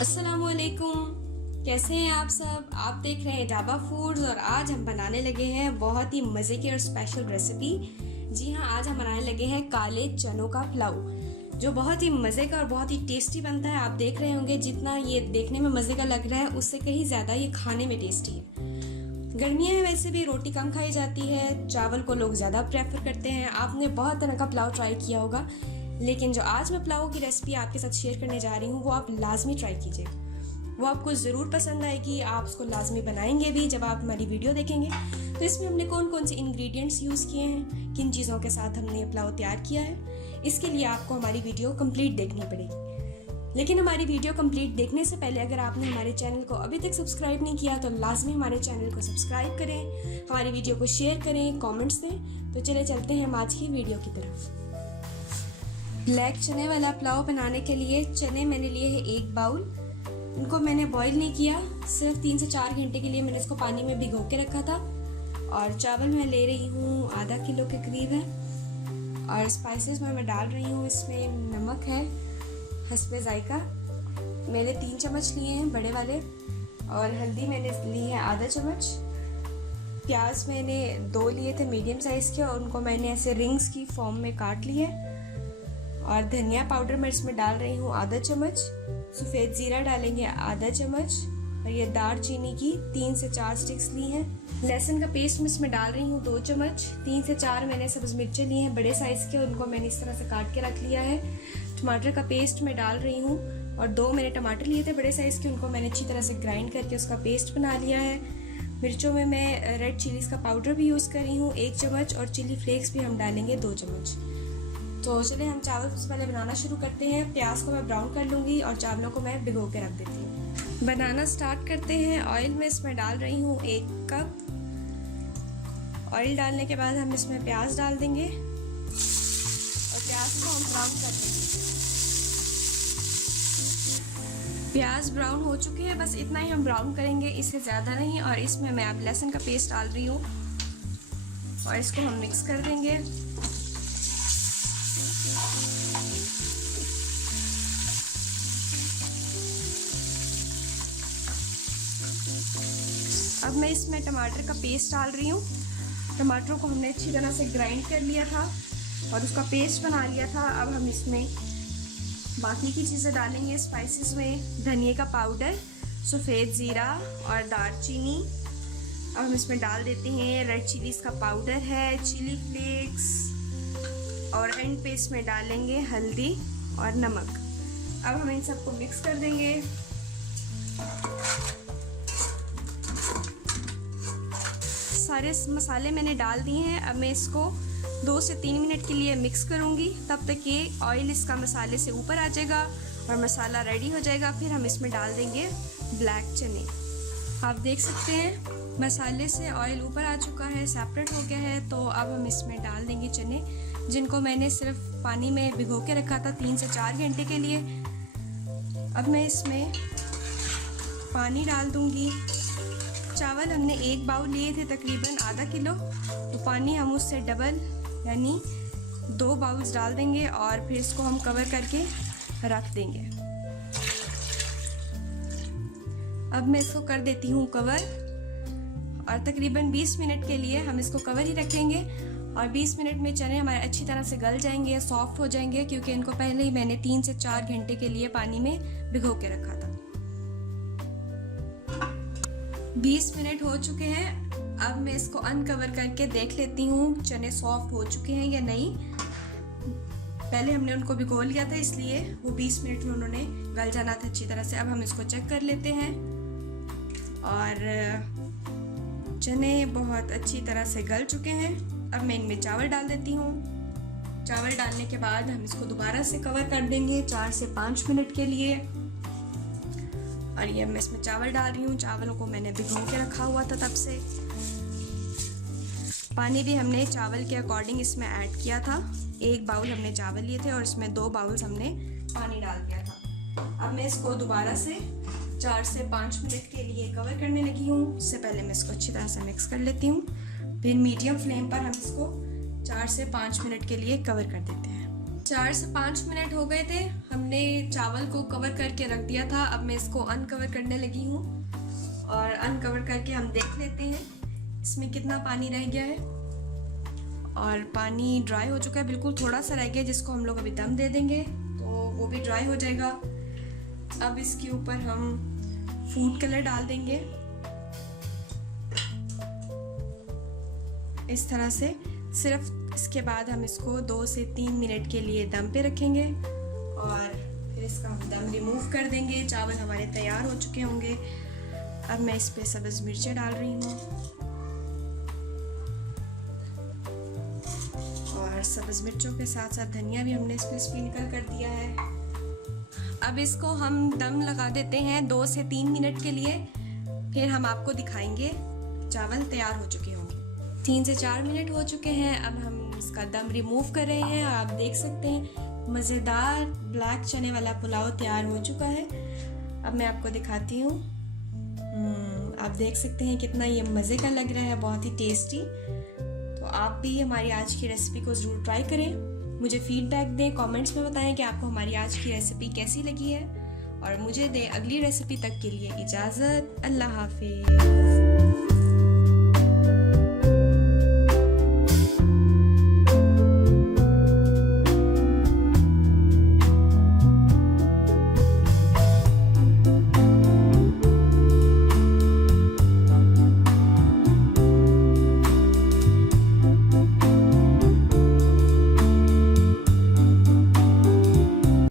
अस्सलामुअलैकुम, कैसे हैं आप सब। आप देख रहे हैं ढाबा फूड्स और आज हम बनाने लगे हैं बहुत ही मज़े की और स्पेशल रेसिपी। जी हाँ, आज हम बनाने लगे हैं काले चनों का पुलाव, जो बहुत ही मज़े का और बहुत ही टेस्टी बनता है। आप देख रहे होंगे जितना ये देखने में मज़े का लग रहा है उससे कहीं ज़्यादा ये खाने में टेस्टी है। गर्मियाँ हैं, वैसे भी रोटी कम खाई जाती है, चावल को लोग ज़्यादा प्रेफर करते हैं। आपने बहुत तरह का पुलाव ट्राई किया होगा, लेकिन जो आज मैं पुलाव की रेसिपी आपके साथ शेयर करने जा रही हूँ वो आप लाजमी ट्राई कीजिए। वो आपको ज़रूर पसंद आएगी, आप उसको लाजमी बनाएंगे भी जब आप हमारी वीडियो देखेंगे। तो इसमें हमने कौन कौन से इंग्रेडिएंट्स यूज़ किए हैं, किन चीज़ों के साथ हमने ये पुलाव तैयार किया है, इसके लिए आपको हमारी वीडियो कंप्लीट देखनी पड़ेगी। लेकिन हमारी वीडियो कंप्लीट देखने से पहले अगर आपने हमारे चैनल को अभी तक सब्सक्राइब नहीं किया तो लाजमी हमारे चैनल को सब्सक्राइब करें, हमारी वीडियो को शेयर करें, कमेंट्स दें। तो चले चलते हैं हम आज की वीडियो की तरफ। ब्लैक चने वाला पुलाव बनाने के लिए चने मैंने लिए हैं 1 बाउल। इनको मैंने बॉईल नहीं किया, सिर्फ 3 से 4 घंटे के लिए मैंने इसको पानी में भिगो के रखा था। और चावल मैं ले रही हूँ आधा किलो के करीब है। और स्पाइसेस में मैं डाल रही हूँ, इसमें नमक है हस्बे जायका, मैंने 3 चम्मच लिए हैं बड़े वाले। और हल्दी मैंने ली है आधा चम्मच। प्याज मैंने 2 लिए थे मीडियम साइज़ के और उनको मैंने ऐसे रिंग्स की फॉर्म में काट लिए। और धनिया पाउडर मैं इसमें डाल रही हूँ आधा चम्मच। सफ़ेद ज़ीरा डालेंगे आधा चम्मच। और ये दालचीनी की 3 से 4 स्टिक्स ली हैं। लहसुन का पेस्ट मैं इसमें डाल रही हूँ 2 चम्मच। 3 से 4 मैंने सब्ज़ मिर्चें ली हैं बड़े साइज़ के, उनको मैंने इस तरह से काट के रख लिया है। टमाटर का पेस्ट मैं डाल रही हूँ और 2 मैंने टमाटर लिए थे बड़े साइज़ के, उनको मैंने अच्छी तरह से ग्राइंड करके उसका पेस्ट बना लिया है। मिर्चों में मैं रेड चिलीज़ का पाउडर भी यूज़ कर रही हूँ 1 चम्मच और चिली फ्लेक्स भी हम डालेंगे 2 चम्मच। तो चलिए हम चावल सबसे पहले बनाना शुरू करते हैं। प्याज को मैं ब्राउन कर लूँगी और चावलों को मैं भिगो के रख देती हूँ। बनाना स्टार्ट करते हैं। ऑयल में इसमें डाल रही हूँ 1 कप। ऑयल डालने के बाद हम इसमें प्याज डाल देंगे और प्याज को हम ब्राउन कर देंगे। प्याज ब्राउन हो चुके हैं, बस इतना ही हम ब्राउन करेंगे, इससे ज़्यादा नहीं। और इसमें मैं अब लहसुन का पेस्ट डाल रही हूँ और इसको हम मिक्स कर देंगे। अब मैं इसमें टमाटर का पेस्ट डाल रही हूँ। टमाटरों को हमने अच्छी तरह से ग्राइंड कर लिया था और उसका पेस्ट बना लिया था। अब हम इसमें बाकी की चीज़ें डालेंगे। स्पाइसेस में धनिया का पाउडर, सफ़ेद ज़ीरा और दालचीनी। अब हम इसमें डाल देते हैं रेड चिलीज़ का पाउडर है, चिली फ्लेक्स, और एंड पे इसमें डालेंगे हल्दी और नमक। अब हम इन सबको मिक्स कर देंगे। सारे मसाले मैंने डाल दिए हैं। अब मैं इसको 2 से 3 मिनट के लिए मिक्स करूंगी, तब तक ये ऑयल इसका मसाले से ऊपर आ जाएगा और मसाला रेडी हो जाएगा। फिर हम इसमें डाल देंगे ब्लैक चने। आप देख सकते हैं मसाले से ऑयल ऊपर आ चुका है, सेपरेट हो गया है। तो अब हम इसमें डाल देंगे चने, जिनको मैंने सिर्फ पानी में भिगो के रखा था 3 से 4 घंटे के लिए। अब मैं इसमें पानी डाल दूँगी। चावल हमने 1 बाउल लिए थे, तकरीबन आधा किलो, तो पानी हम उससे डबल यानी 2 बाउल्स डाल देंगे और फिर इसको हम कवर करके रख देंगे। अब मैं इसको कर देती हूँ कवर और तकरीबन 20 मिनट के लिए हम इसको कवर ही रखेंगे। और 20 मिनट में चने हमारे अच्छी तरह से गल जाएंगे, सॉफ्ट हो जाएंगे, क्योंकि इनको पहले ही मैंने 3 से 4 घंटे के लिए पानी में भिगो के रखा था। 20 मिनट हो चुके हैं। अब मैं इसको अनकवर करके देख लेती हूँ चने सॉफ्ट हो चुके हैं या नहीं। पहले हमने उनको भिगो लिया था, इसलिए वो 20 मिनट में उन्होंने गल जाना था अच्छी तरह से। अब हम इसको चेक कर लेते हैं और चने बहुत अच्छी तरह से गल चुके हैं। अब मैं इनमें चावल डाल देती हूँ। चावल डालने के बाद हम इसको दोबारा से कवर कर देंगे 4 से 5 मिनट के लिए। और ये मैं इसमें चावल डाल रही हूँ। चावलों को मैंने भिगो के रखा हुआ था तब से। पानी भी हमने चावल के अकॉर्डिंग इसमें ऐड किया था। 1 बाउल हमने चावल लिए थे और इसमें 2 बाउल्स हमने पानी डाल दिया था। अब मैं इसको दोबारा से 4 से 5 मिनट के लिए कवर करने लगी हूँ। इससे पहले मैं इसको अच्छी तरह से मिक्स कर लेती हूँ। फिर मीडियम फ्लेम पर हम इसको 4 से 5 मिनट के लिए कवर कर देते हैं। 4 से 5 मिनट हो गए थे, हमने चावल को कवर करके रख दिया था। अब मैं इसको अनकवर करने लगी हूँ और अनकवर करके हम देख लेते हैं इसमें कितना पानी रह गया है। और पानी ड्राई हो चुका है, बिल्कुल थोड़ा सा रह गया जिसको हम लोग अभी दम दे देंगे तो वो भी ड्राई हो जाएगा। अब इसके ऊपर हम फूड कलर डाल देंगे इस तरह से। सिर्फ इसके बाद हम इसको 2 से 3 मिनट के लिए दम पे रखेंगे और फिर इसका हम दम रिमूव कर देंगे। चावल हमारे तैयार हो चुके होंगे। अब मैं इस पे सब्ज़ मिर्चें डाल रही हूँ और सब्ज़ मिर्चों के साथ साथ धनिया भी हमने इस पे स्प्रिंकल कर दिया है। अब इसको हम दम लगा देते हैं 2 से 3 मिनट के लिए, फिर हम आपको दिखाएंगे चावल तैयार हो चुके होंगे। 3 से 4 मिनट हो चुके हैं। अब हम इसका दम रिमूव कर रहे हैं। आप देख सकते हैं मज़ेदार ब्लैक चने वाला पुलाव तैयार हो चुका है। अब मैं आपको दिखाती हूँ। आप देख सकते हैं कितना ये मज़े का लग रहा है, बहुत ही टेस्टी। तो आप भी हमारी आज की रेसिपी को ज़रूर ट्राई करें, मुझे फीडबैक दें, कमेंट्स में बताएं कि आपको हमारी आज की रेसिपी कैसी लगी है और मुझे दें अगली रेसिपी तक के लिए इजाज़त। अल्लाह हाफिज़।